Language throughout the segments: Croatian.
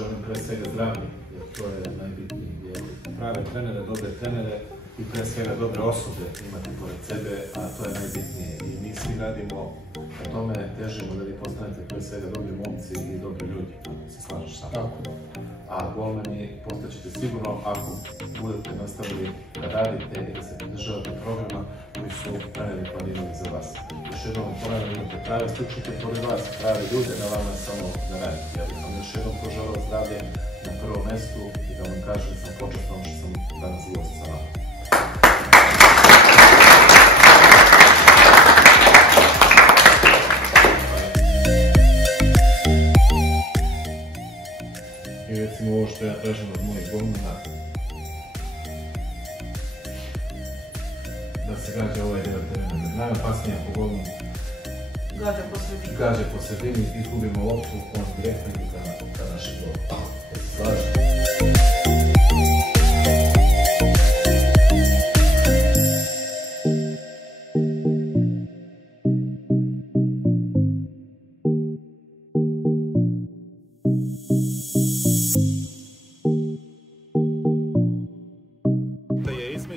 poželim pre svega zdravlje, jer to je najbitnije. Jer prave trenere, dobre trenere i pre svega dobre osobe imati pored sebe, a to je najbitnije. I mi svi radimo na tome, težimo da vi postanete pre svega dobri momci i dobri ljudi, ako se slažeš sa mnom. A golmani postaćete sigurno ako budete nastavili da radite i da se pridržavate programa koji su treneri planirali za vas. Još jednom ponavljam, imate prave stručnjake pored vas, prave ljude na vama samo da radite. Ja bih vam još jednom poželao zdravlje na prvom mestu i da vam kažem sam počastan što sam danas gost sa vama. I recimo ovo što ja tražim od mojih golmana, da se gađa ovaj deo terena. Najopasnije po golmanu. Gađa po sredini. Gađa po sredini i gubimo loptu, on direktno ide ka našem golu. Slažem.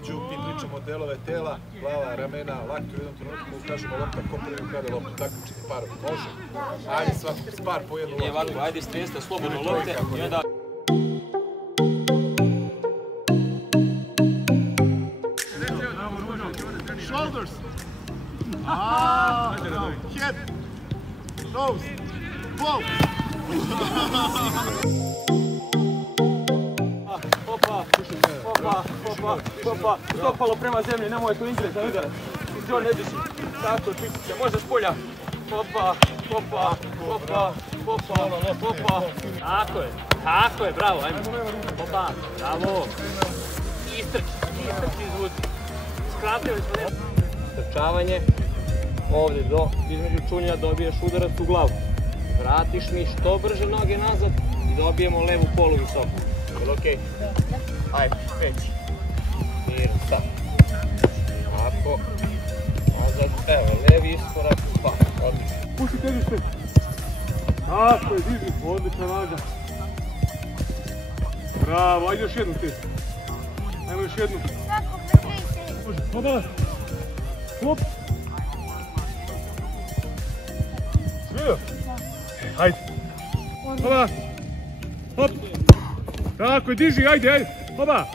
Mi pričamo delove tela, glava, ramena, laktu u jednom trenutku, kažemo lopta, ko prvi ukrade loptu, takmičite parovi, može. Ajde svaki spar po jednu loptu. Nije ovako, ajde strijeste slobodno lopte i onda... Shoulders! Head! Nose! Blow! Opa, stopalo prema zemlji, nemoj tu indirektan udarac. Izđor ne diši, tako, čistice, može s polja. Opa. Tako je, bravo, ajmo. Opa, bravo. Istrči izvuci. Skrapljali smo nešto. Strčavanje, ovdje između čunja dobiješ udarac u glavu. Vratiš mi što brže noge nazad i dobijemo levu polu visoku. Jel' okej? Ajde, peći. Mirno, sad. Ovako. Nazad, evo, levi iskorak, pa, odlično. Puši težište. Tako je, diži, odlična vaga. Bravo, ajde još jednu te. Ajmo još jednu. Može, hopa. Hop. Sve. Ajde. Hopa. Hop. Tako je, diži, ajde. Hopa.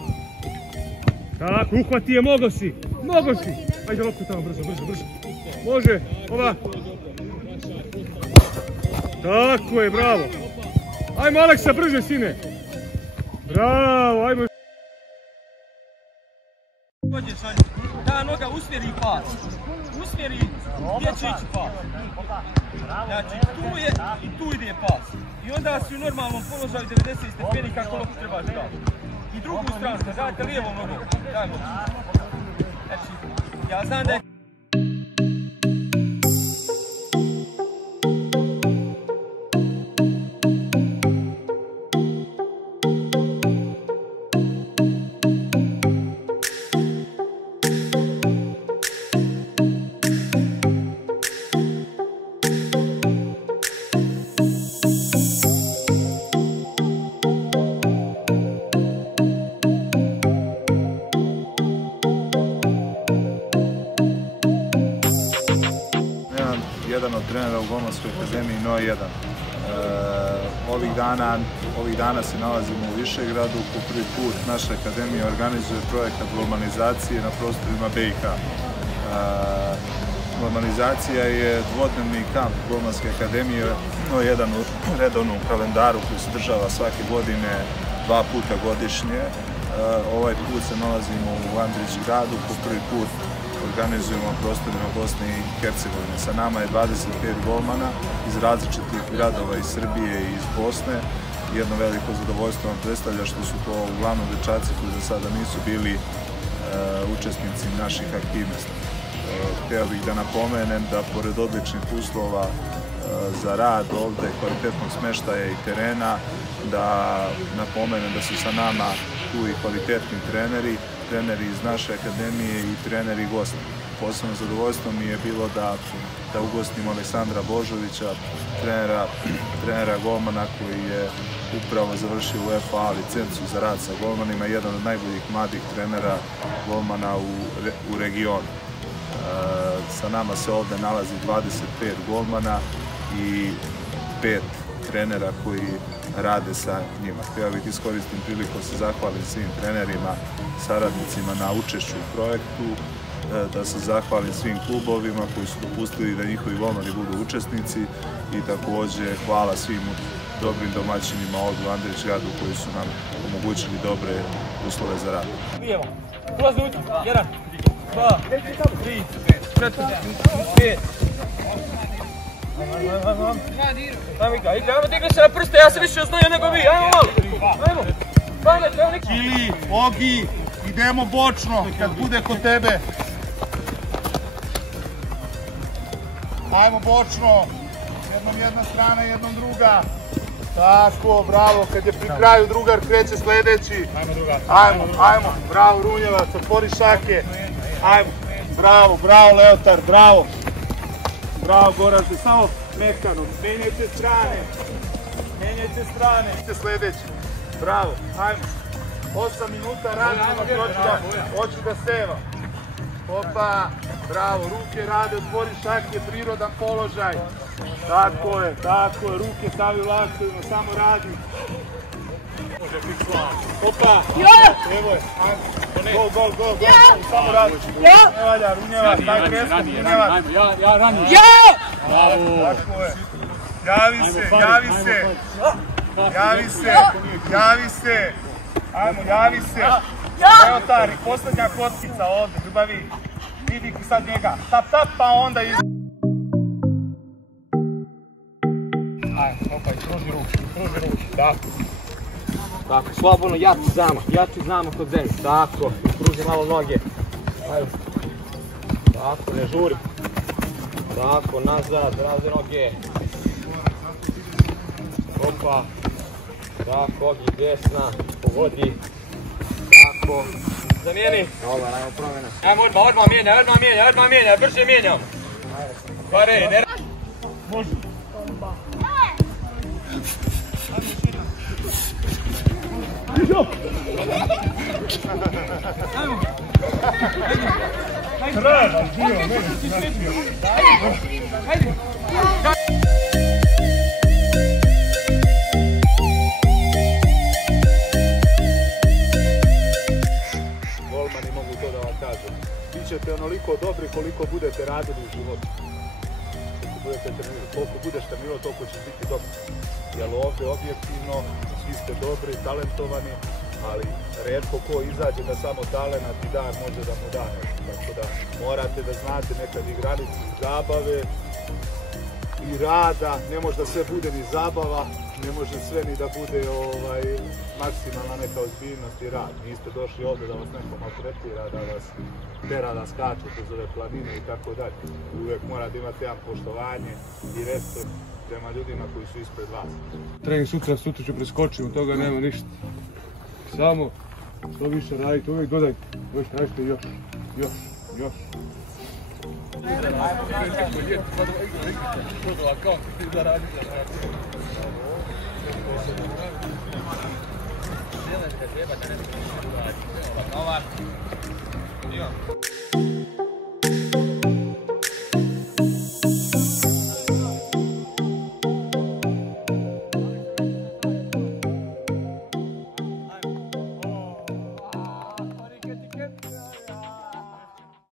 Tako, uhvati je, mogo si. Ajde, loptu tamo, brzo. Može, hopa. Tako je, bravo. Ajmo, Aleksa, brže, sine. Bravo, ajmo. Ta noga usmjeri pas. Usmjeri gdje će ići pas. Znači, tu je i tu ide pas. I onda si u normalnom položaju 90 stepeni kako loptu trebaš dati. I drugu stranu, da date lijevom nogom. Dajmo. Znači, ja znam da je... Jedan od trenera u Golmanskoj akademiji NO1. Ovih dana se nalazimo u Višegradu. Po prvi put naša akademija organizuje projekat golmanizacije na prostorima BiH. Golmanizacija je dvodnevni kamp Golmanske akademije NO1 u redovnom kalendaru koji se država svake godine 2 puta godišnje. Ovaj put se nalazimo u Andrić gradu, po prvi put organizujemo prostorima Bosne i Hercegovine. Sa nama je 25 golmana iz različitih gradova iz Srbije i iz Bosne. Jedno veliko zadovoljstvo vam predstavlja što su to uglavnom dečaci koji do sada nisu bili učesnici naših aktivnosti. Htio bih da napomenem da pored odličnih uslova za rad ovde, kvalitetnog smeštaja i terena, da napomenem da su sa nama tu i kvalitetni treneri iz naše akademije i treneri gosti. Posebno zadovoljstvo mi je bilo da da ugostimo Aleksandra Božovića, trenera golmana koji je upravo završio UEFA licencu za rad sa golmanima, jedan od najboljih mladih trenera golmana u regionu. Sa nama se ovdje nalazi 25 golmana i 5 trenera koji rade sa njima. Htio bih iskoristiti priliku se zahvalim svim trenerima, saradnicima na učešću u projektu, da se zahvalim svim klubovima koji su dopustili da njihovi golmani budu učesnici i također hvala svim dobrim domaćinima ovdje u Andrić gradu koji su nam omogućili dobre uslove za rad. Lijevo, ulazi uđu, 1, 2, 3, 4, 5. Ajmo igra, ajmo digli se na prste, ja sam više znao nego vi, ajmo malo. Ajmo, pagajte, evo neki. Čili, Ogi, idemo bočno kad bude kod tebe. Ajmo bočno, jednom jedna strana, jednom druga. Tako, bravo, kad je pri kraju drugar kreće sljedeći. Ajmo, bravo Runjevac, otvori šake. Ajmo, bravo Leotar, bravo. Bravo Goražde, samo mekano, menjajte strane. Sljedeći, bravo, ajmo. 8 minuta radimo, hoću da seva. Opa, bravo, ruke rade, otvori šake, prirodan položaj. Tako je, ruke stavi u laksovima, samo radi. Opa, evo je, gol, samo radi. Ne valja, Runjevac, taj kresko, Runjevac. Ja ranim. Tako je, javi se. Ajmo, javi se. Evo Tari, posljednja kockica ovdje, ljubavi. Vidi sad njega, tap, pa onda iz... Ajmo, opaj, pruži ruku, tako, slobodno, jači zamah kod zemlje, tako, pruži malo noge, ajmo, tako, ne žuri, tako, nazad, razve noge, opa, tako, Ogi, desna, pogodi, tako, zamijeni, dobar, ajmo promjena, ajmo odmah mijenja, brže mijenjam, pare, ne može. Golmani mogu to da vam kažem. Bićete onoliko dobri koliko budete radili u životu. Koliko budeš trenirao, toliko ćeš biti dobar. Jer ovdje objektivno svi ste dobri, talentovani, ali retko ko izađe da samo talenat i dar može da mu da nešto. Tako da morate da znate nekad i granicu zabave i rada. Ne može da sve bude ni zabava, ne može sve ni da bude maksimalna neka ozbiljnost i rad. Niste došli ovdje da vas neko maltretira, da vas tera da skačete kroz ove planine i tako dalje. Uvijek morate imati jedan poštovanje i respekt prema ljudima koji su ispred vas. Trening sutra ću preskočiti, od toga nema ništa. Samo što više radite, uvijek dodajte, još tražite još. Treba,